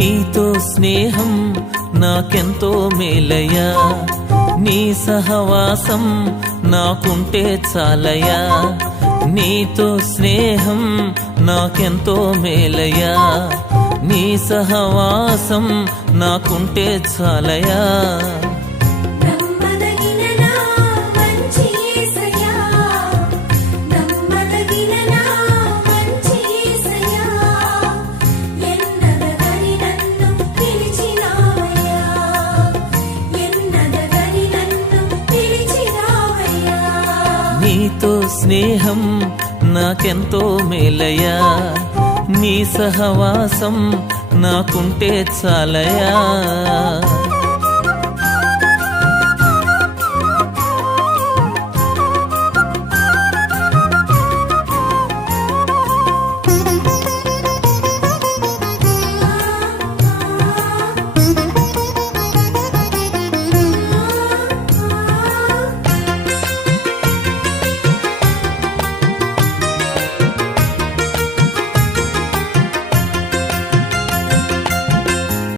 నీతో స్నేహం నాకెంతో మేలయ్యా. నీ సహవాసం నాకుంటే చాలయ్యా. నీతో స్నేహం నాకెంతో మేలయ్యా. నీ సహవాసం నాకుంటే చాలయ్యా. నీతో స్నేహం నాకెంతో మేలయ్యా. నీ సహవాసం నాకుంటే చాలయా